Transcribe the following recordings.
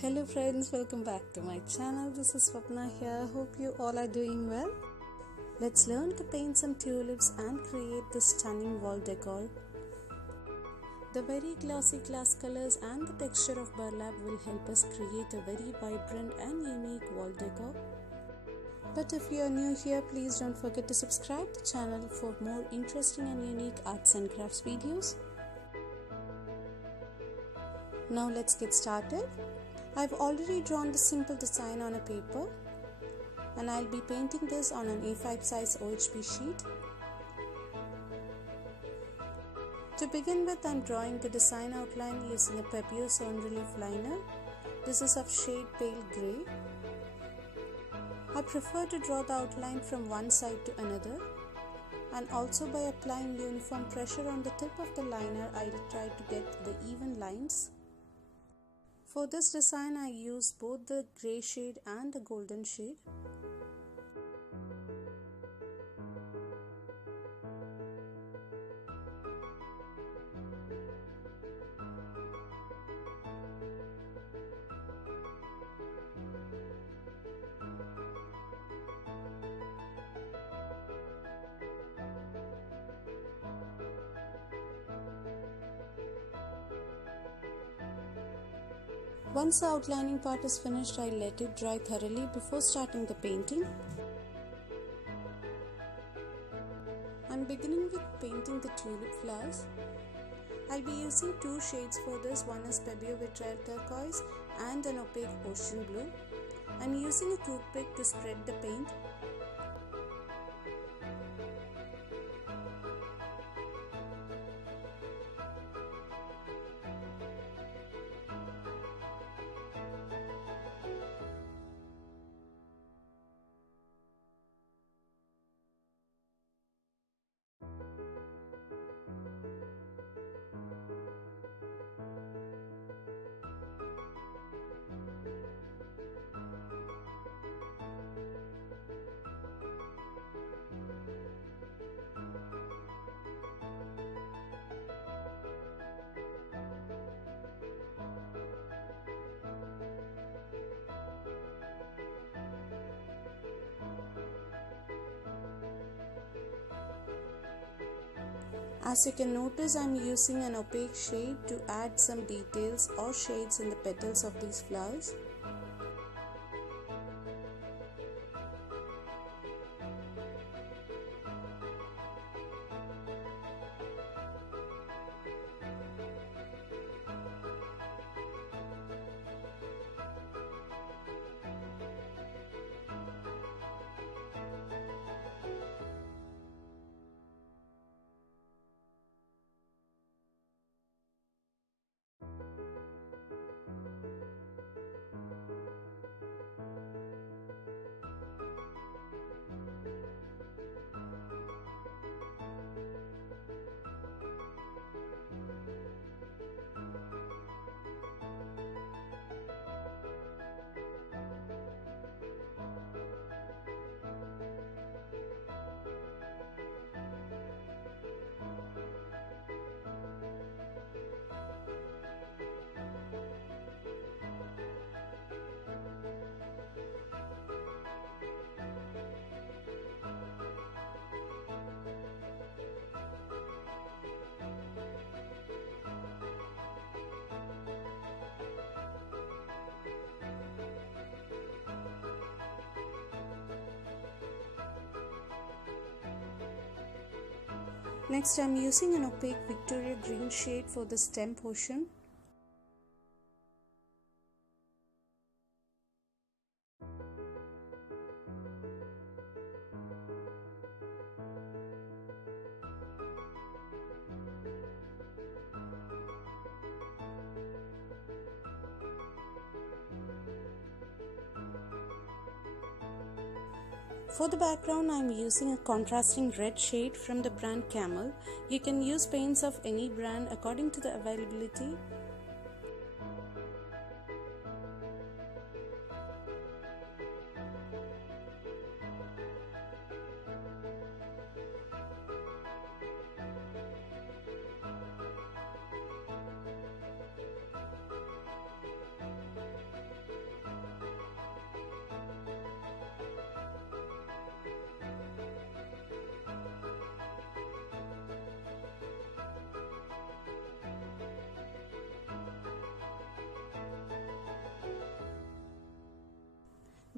Hello friends, welcome back to my channel. This is Swapna here. Hope you all are doing well. Let's learn to paint some tulips and create this stunning wall decor. The very glossy glass colors and the texture of burlap will help us create a very vibrant and unique wall decor. But if you are new here, please don't forget to subscribe to the channel for more interesting and unique arts and crafts videos. Now let's get started. I've already drawn the simple design on a paper and I'll be painting this on an A5 size OHP sheet. To begin with, I'm drawing the design outline using a Pebeo Cerne relief liner. This is of shade pale grey. I prefer to draw the outline from one side to another, and also by applying uniform pressure on the tip of the liner, I'll try to get the even lines. For this design, I use both the grey shade and the golden shade. Once the outlining part is finished, I let it dry thoroughly before starting the painting. I'm beginning with painting the tulip flowers. I'll be using two shades for this. One is Pebeo Vitrail Turquoise and an opaque ocean blue. I'm using a toothpick to spread the paint. As you can notice, I'm using an opaque shade to add some details or shades in the petals of these flowers. Next, I'm using an opaque Victoria green shade for the stem portion. For the background, I am using a contrasting red shade from the brand Camel. You can use paints of any brand according to the availability.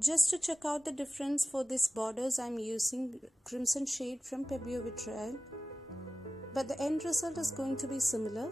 Just to check out the difference for these borders, I'm using crimson shade from Pebeo Vitrail, but the end result is going to be similar.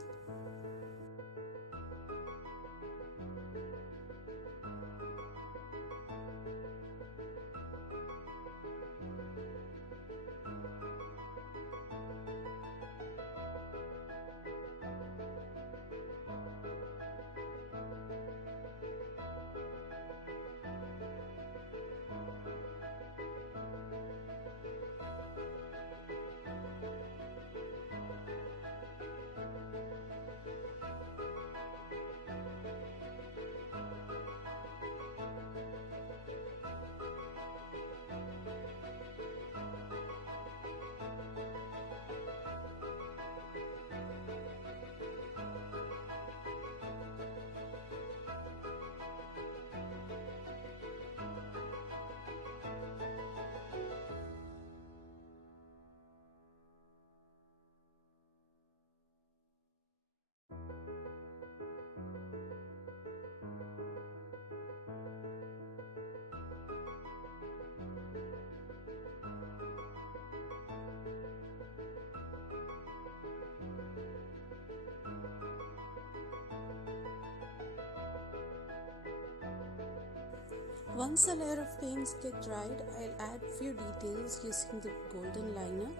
Once the layer of paints get dried, I'll add few details using the golden liner.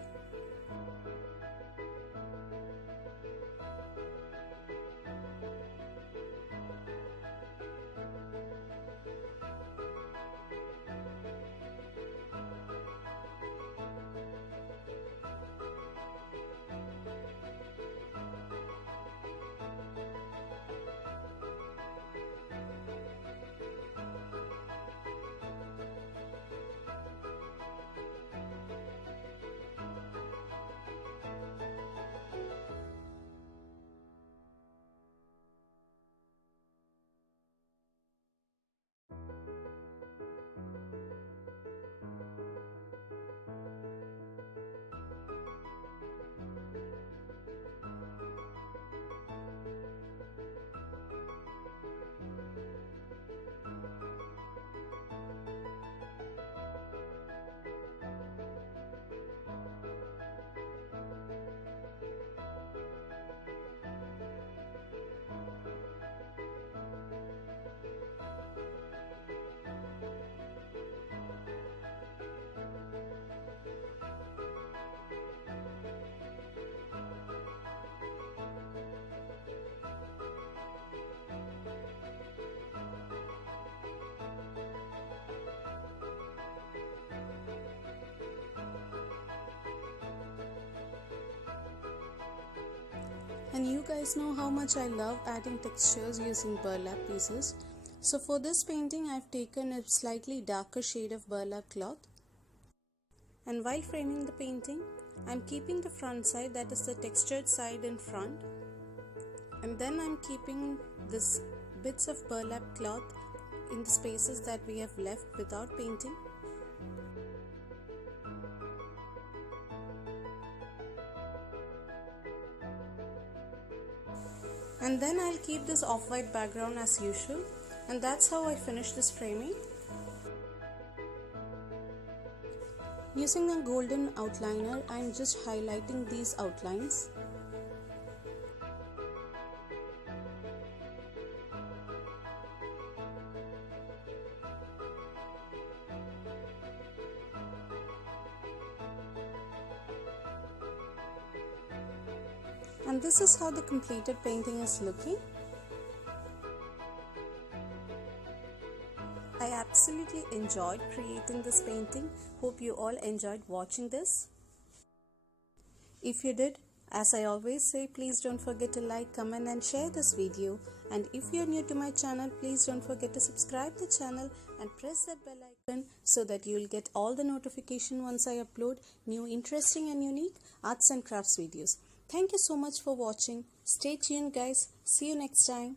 And you guys know how much I love adding textures using burlap pieces. So for this painting, I've taken a slightly darker shade of burlap cloth. And while framing the painting, I'm keeping the front side, that is the textured side, in front. And then I'm keeping this bits of burlap cloth in the spaces that we have left without painting. And then I'll keep this off-white background as usual, and that's how I finish this framing. Using a golden outliner, I'm just highlighting these outlines. And this is how the completed painting is looking. I absolutely enjoyed creating this painting. Hope you all enjoyed watching this. If you did, as I always say, please don't forget to like, comment and share this video. And if you're new to my channel, please don't forget to subscribe the channel and press that bell icon so that you'll get all the notification once I upload new interesting and unique arts and crafts videos. Thank you so much for watching. Stay tuned guys. See you next time.